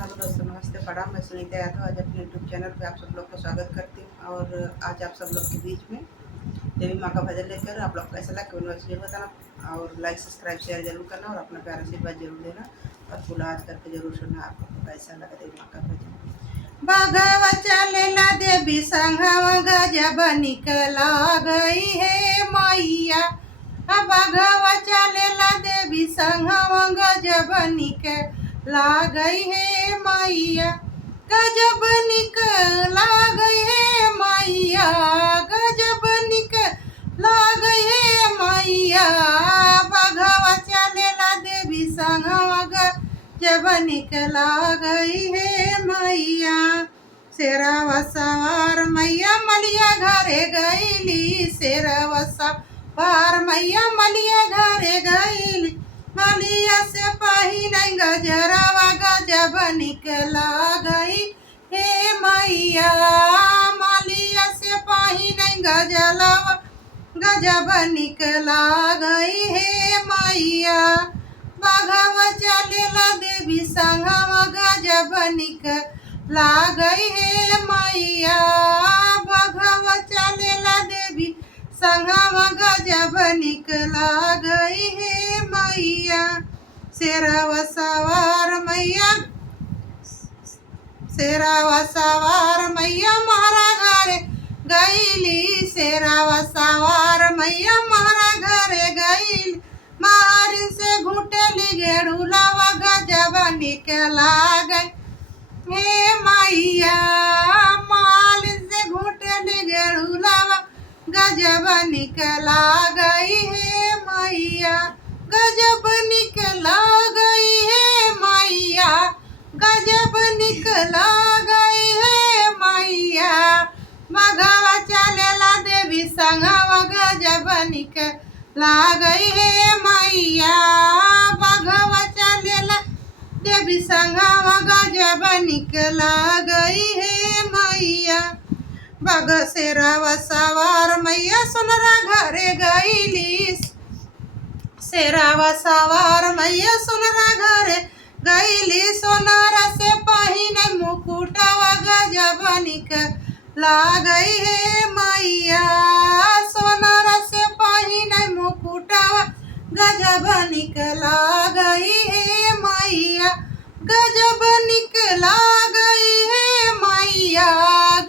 Hello दोस्तों, नमस्ते प्रणाम। मैं सुनीता यादव आज अपने यूट्यूब चैनल पे आप सब लोग को स्वागत करती हूँ। और आज आप सब लोग के बीच में देवी माँ का भजन लेकर आप लोग कैसा लगा कमेंट जरूर बताना और लाइक सब्सक्राइब शेयर जरूर करना और अपना प्यार आशीर्वाद जरूर देना और पूरा आज करके जरूर सुनना आप लोग को कैसा लगा देवी माँ का भजन। भगवा चलेला देवी संघवा गजब निकला गई है मैया। भगवा चलेला देवी संघवा गजब निकला गई है मैया। गजब निकला गई है मैया। गजब निकला गई है मैया। भगवा चलेला देवी संघवा गजब निकला गई है मैया। शेरावा सवार मैया मलिया घरे गईली। शेरावा सवार मैया मलिया घरे गईली। मलिया से पहिने गजरवा गजब निकला गई हे मैया। मलिया से पहिने गजलवा गजब निकला गई हे मैया। भगवा चलेला देवी संघवा गजब निकला गई हे मैया। भगवा चलेला देवी संघवा गजब निकला गई है मैया। शेरावा सवार मैया शेरावा सवार मैया मारा घरे गईली। शेरावा सवार मैया मारा घरे गईली। मारिन से घुटली गेड़ुलावा गजब निकला गई हे मैया। मालिन से घुटली गेड़ुलावा गजब निकला गई है मैया। गजब निकला गई है मैया। गजब निकला गई है मैया। भगवा चलेला देवी संघवा गजब निकला गई है मैया। भगवा चलेला देवी संघवा गजब निकला गई है मैया। बग शेरावा सवार मैया सोनरा घरे गईली। शेरावा सवार मैया सोनरा घरे गईली। सोनारा से पहिने मुकुटवा गजब निकला गई है मैया। सोनारा से पहिने मुकुटवा गजब निकला गई है मैया। गजब निकला गई है मैया।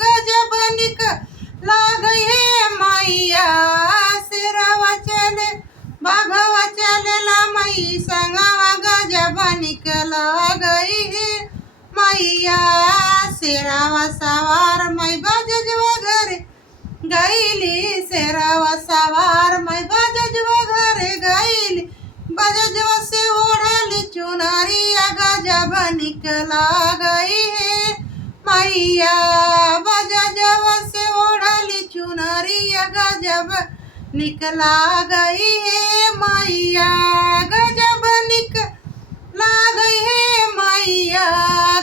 गजब निकला गई है मैया। शेरावा चले भगवा चलेला मई संगवा गजब निकला गई है मैया। शेरावा सवार मई बजजवा घरे गईली। शेरावा सवार मई बजजवा घरे गईली। बजजवा से ओढ़ली चुनरिया गजब निकला गई है मैया। बजजवा से ओढ़ली चुनरिया गजब निकला गई है मैया। गजब निकला गई है मैया।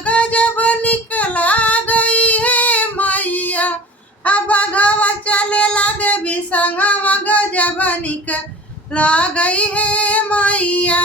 गजब निकला गई है मैया। भगवा चलेला देवी संघवा गजब निकला गई है मैया।